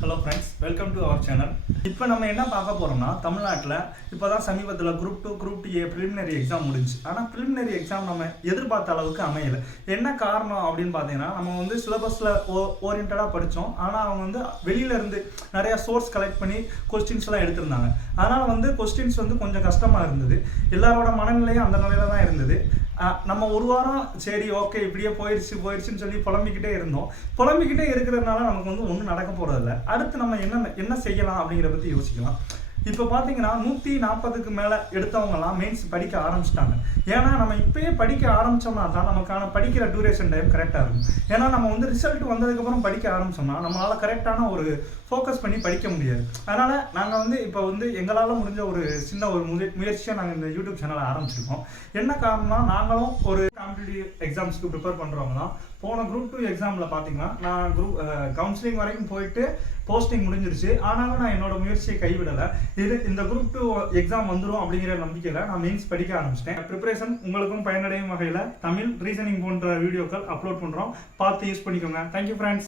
Hello friends, welcome to our channel. இப்போ நம்ம என்ன பார்க்க போகிறோம்னா, தமிழ்நாட்டில் இப்போ தான் சமீபத்தில் group 2 group A preliminary exam முடிஞ்சு. ஆனால் ப்ரிலிமினரி எக்ஸாம் நம்ம எதிர்பார்த்த அளவுக்கு அமையலை. என்ன காரணம் அப்படின்னு பார்த்தீங்கன்னா, நம்ம வந்து சிலபஸில் ஓரியன்டாக படித்தோம். ஆனால் அவங்க வந்து வெளியிலேருந்து நிறையா சோர்ஸ் கலெக்ட் பண்ணி கொஸ்டின்ஸ்லாம் எடுத்திருந்தாங்க. அதனால் வந்து கொஸ்டின்ஸ் வந்து கொஞ்சம் கஷ்டமாக இருந்தது. எல்லாரோட மனநிலையும் அந்த நிலையில தான் இருந்தது. நம்ம ஒரு வாரம் சரி ஓகே இப்படியே போயிடுச்சுன்னு சொல்லி புலம்பிக்கிட்டே இருந்தோம். புலம்பிக்கிட்டே இருக்கிறதுனால நமக்கு வந்து ஒன்றும் நடக்க போகிறதில்ல. அடுத்து நம்ம என்ன செய்யலாம் அப்படிங்கிறத பற்றி யோசிக்கலாம். இப்போ பார்த்தீங்கன்னா 140க்கு மேலே எடுத்தவங்கலாம் மெயின்ஸ் படிக்க ஆரம்பிச்சிட்டாங்க. ஏன்னா நம்ம இப்போயே படிக்க ஆரம்பித்தோம்னா தான் நமக்கான படிக்கிற டியூரேஷன் டைம் கரெக்டாக இருக்கும். ஏன்னா நம்ம வந்து ரிசல்ட் வந்ததுக்கப்புறம் படிக்க ஆரம்பித்தோம்னா நம்மளால் கரெக்டான ஒரு ஃபோக்கஸ் பண்ணி படிக்க முடியாது. அதனால் நாங்கள் வந்து இப்போ வந்து எங்களால் முடிஞ்ச ஒரு சின்ன ஒரு முயற்சியாக நாங்கள் இந்த யூடியூப் சேனலை ஆரம்பிச்சிருக்கோம். என்ன காரணம்னா, நாங்களும் ஒரு காம்படிட்டிவ் எக்ஸாம்ஸ்க்கு ப்ரிப்பேர் பண்ணுறவங்க தான். போன குரூப் 2 எக்ஸாமில் பார்த்தீங்கன்னா நான் கவுன்சிலிங் வரைக்கும் போயிட்டு போஸ்டிங் முடிஞ்சிருச்சு. ஆனாலும் நான் என்னோட முயற்சியை கைவிடலை. இந்த குரூப் 2 எக்ஸாம் வந்துடும் அப்படிங்கிற நம்பிக்கையில் நான் மெயின்ஸ் படிக்க ஆரம்பிச்சிட்டேன். ப்ரிப்பரேஷன் உங்களுக்கும் பயனடையும் வகையில் தமிழ் ரீசனிங் போன்ற வீடியோக்கள் அப்லோட் பண்ணுறோம். பார்த்து யூஸ் பண்ணிக்கோங்க. Thank you friends.